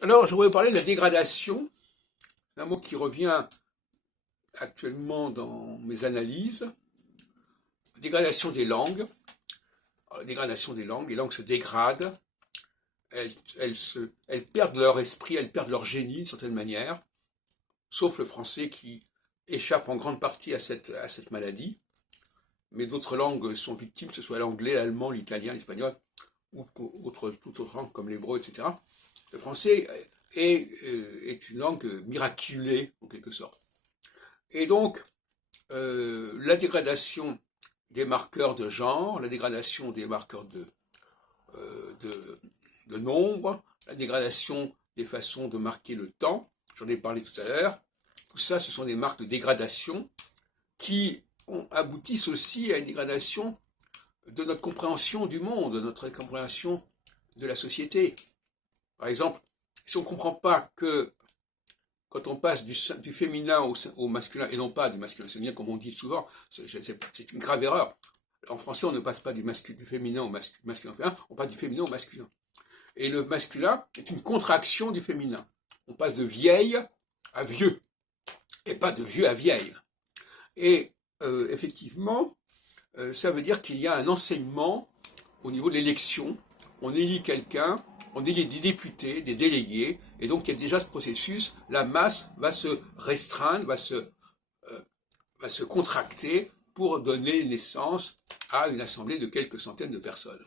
Alors, je voudrais parler de la dégradation, un mot qui revient actuellement dans mes analyses. La dégradation des langues. Alors, la dégradation des langues, les langues se dégradent, elles perdent leur esprit, elles perdent leur génie d'une certaine manière, sauf le français qui échappe en grande partie à cette maladie. Mais d'autres langues sont victimes, que ce soit l'anglais, l'allemand, l'italien, l'espagnol, ou toute autre langue comme l'hébreu, etc. Le français est une langue miraculée, en quelque sorte. Et donc, la dégradation des marqueurs de genre, la dégradation des marqueurs de nombre, la dégradation des façons de marquer le temps, j'en ai parlé tout à l'heure, tout ça, ce sont des marques de dégradation qui aboutissent aussi à une dégradation de notre compréhension du monde, de notre compréhension de la société. Par exemple, si on ne comprend pas que quand on passe du féminin au masculin, et non pas du masculin au féminin, comme on dit souvent, c'est une grave erreur. En français, on ne passe pas du féminin au masculin au féminin, on passe du féminin au masculin. Et le masculin est une contraction du féminin. On passe de vieille à vieux, et pas de vieux à vieille. Et effectivement, ça veut dire qu'il y a un enseignement au niveau de l'élection. On élit quelqu'un, on élit des députés, des délégués, et donc il y a déjà ce processus, la masse va se restreindre, va se contracter pour donner naissance à une assemblée de quelques centaines de personnes.